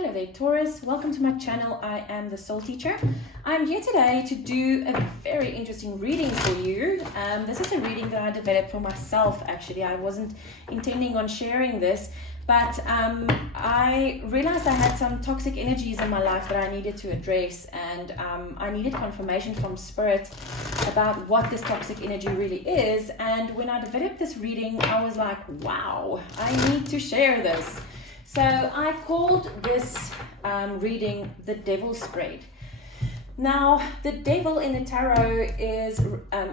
Hello there, Taurus. Welcome to my channel. I am the Soul Teacher. I'm here today to do a very interesting reading for you. This is a reading that I developed for myself, actually. I wasn't intending on sharing this, but I realized I had some toxic energies in my life that I needed to address, and I needed confirmation from Spirit about what this toxic energy really is. And when I developed this reading, I was like, wow, I need to share this. So I called this reading the Devil Spread. Now, the devil in the tarot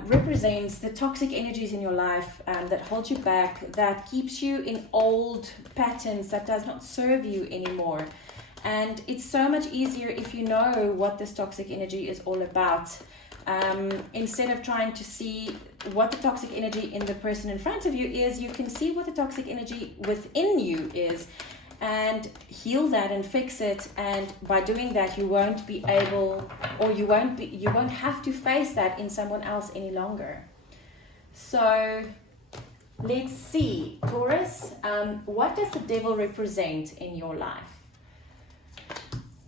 represents the toxic energies in your life that hold you back, that keeps you in old patterns, that does not serve you anymore. And it's so much easier if you know what this toxic energy is all about. Instead of trying to see what the toxic energy in the person in front of you is, you can see what the toxic energy within you is and heal that and fix it. And by doing that, you won't be able, or you won't have to face that in someone else any longer. So let's see, Taurus, what does the devil represent in your life?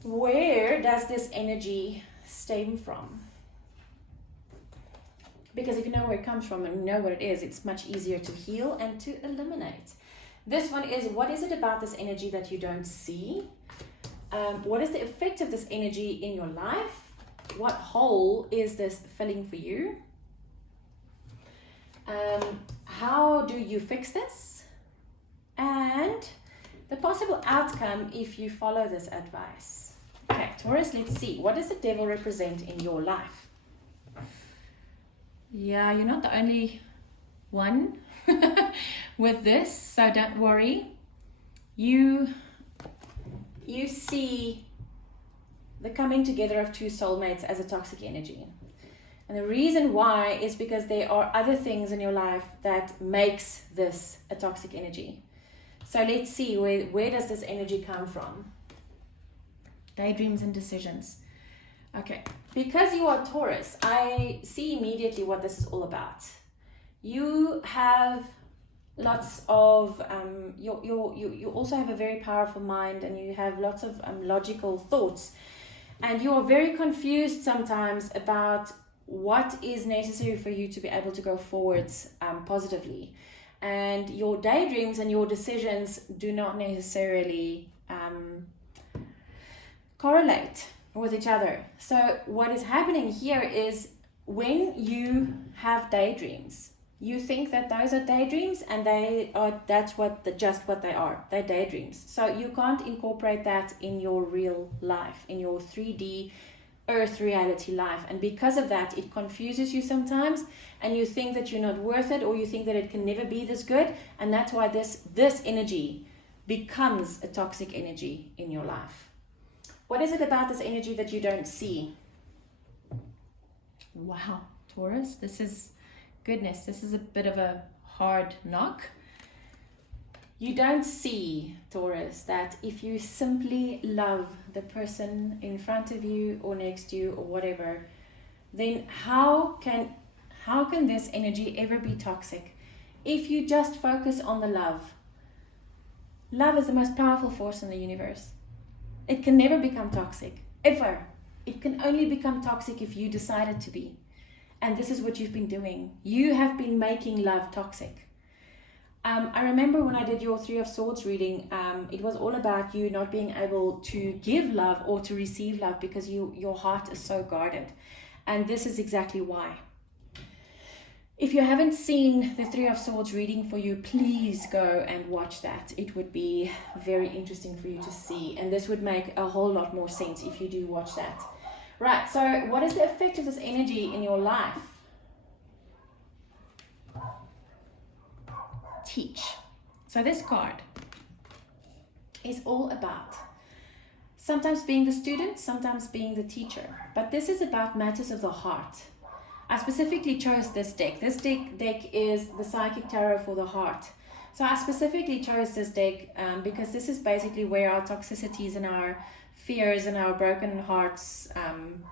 Where does this energy stem from? Because if you know where it comes from and know what it is, it's much easier to heal and to eliminate. This one is, what is it about this energy that you don't see? What is the effect of this energy in your life? What hole is this filling for you? How do you fix this? And the possible outcome if you follow this advice. Okay, Taurus, let's see. What does the devil represent in your life? Yeah, you're not the only one with this, so don't worry. You see the coming together of two soulmates as a toxic energy. And the reason why is because there are other things in your life that makes this a toxic energy. So let's see, where does this energy come from? Daydreams and decisions. Okay, because you are Taurus, I see immediately what this is all about. You have lots of, you also have a very powerful mind, and you have lots of logical thoughts. And you are very confused sometimes about what is necessary for you to be able to go forwards positively. And your daydreams and your decisions do not necessarily correlate with each other. So what is happening here is, when you have daydreams, you think that those are daydreams, and that's just what they are. They're daydreams. So you can't incorporate that in your real life, in your 3D earth reality life. And because of that, it confuses you sometimes, and you think that you're not worth it, or you think that it can never be this good. And that's why this energy becomes a toxic energy in your life. What is it about this energy that you don't see? Wow, Taurus, this is goodness. This is a bit of a hard knock. You don't see, Taurus, that if you simply love the person in front of you or next to you or whatever, then how can this energy ever be toxic? If you just focus on the love. Love is the most powerful force in the universe. It can never become toxic, ever. It can only become toxic if you decide it to be. And this is what you've been doing. You have been making love toxic. I remember when I did your Three of Swords reading, it was all about you not being able to give love or to receive love because your heart is so guarded. And this is exactly why. If you haven't seen the Three of Swords reading for you, please go and watch that. It would be very interesting for you to see. And this would make a whole lot more sense if you do watch that. Right, so what is the effect of this energy in your life? Teach. So this card is all about sometimes being the student, sometimes being the teacher. But this is about matters of the heart. I specifically chose this deck. This deck is the Psychic Tarot for the Heart. So I specifically chose this deck because this is basically where our toxicities and our fears and our broken hearts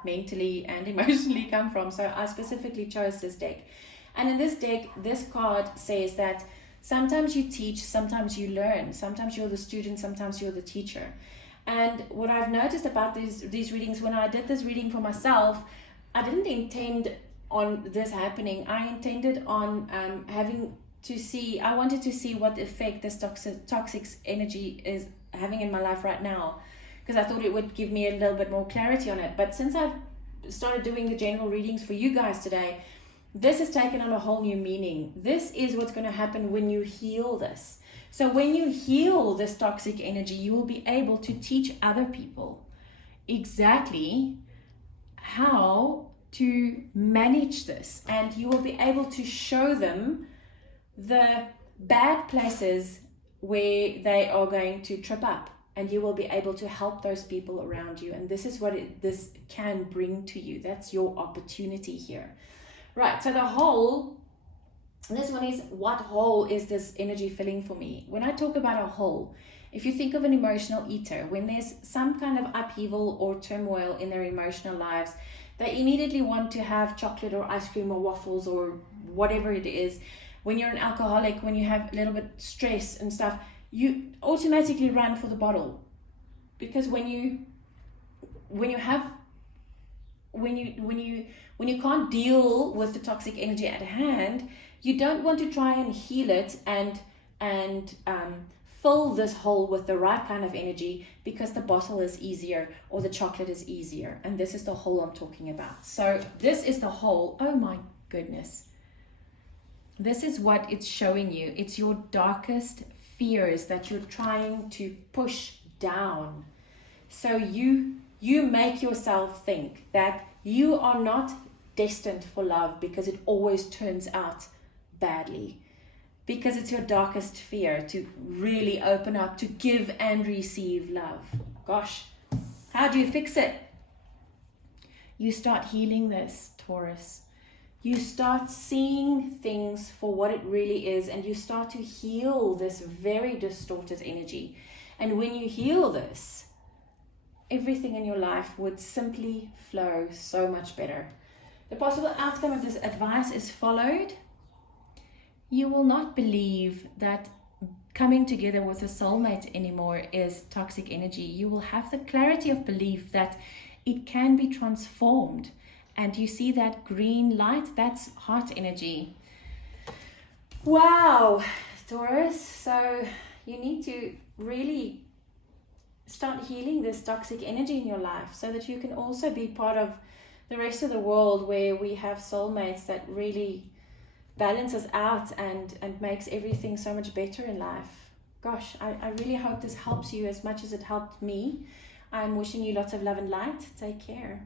mentally and emotionally come from. So I specifically chose this deck. And in this deck, this card says that sometimes you teach, sometimes you learn, sometimes you're the student, sometimes you're the teacher. And what I've noticed about these readings, when I did this reading for myself, I didn't intend on this happening. I intended on I wanted to see what effect this toxic energy is having in my life right now, because I thought it would give me a little bit more clarity on it. But since I've started doing the general readings for you guys today, this has taken on a whole new meaning. This is what's going to happen when you heal this. So when you heal this toxic energy, you will be able to teach other people exactly how to manage this. And you will be able to show them the bad places where they are going to trip up. And you will be able to help those people around you. And this is what this can bring to you. That's your opportunity here. Right, so the hole, this one is, what hole is this energy filling for me? When I talk about a hole, if you think of an emotional eater, when there's some kind of upheaval or turmoil in their emotional lives, they immediately want to have chocolate or ice cream or waffles or whatever it is. When you're an alcoholic, when you have a little bit stress and stuff, you automatically run for the bottle. Because when you can't deal with the toxic energy at hand, you don't want to try and heal it and fill this hole with the right kind of energy, because the bottle is easier or the chocolate is easier. And this is the hole I'm talking about. So this is the hole. Oh my goodness. This is what it's showing you. It's your darkest fears that you're trying to push down. So you make yourself think that you are not destined for love because it always turns out badly, because it's your darkest fear to really open up, to give and receive love. Gosh, how do you fix it? You start healing this, Taurus. You start seeing things for what it really is, and you start to heal this very distorted energy. And when you heal this, everything in your life would simply flow so much better. The possible outcome of this advice is followed. You will not believe that coming together with a soulmate anymore is toxic energy. You will have the clarity of belief that it can be transformed. And you see that green light, that's heart energy. Wow, Taurus. So you need to really start healing this toxic energy in your life, so that you can also be part of the rest of the world where we have soulmates that really balance us out and makes everything so much better in life. Gosh, I really hope this helps you as much as it helped me. I'm wishing you lots of love and light. Take care.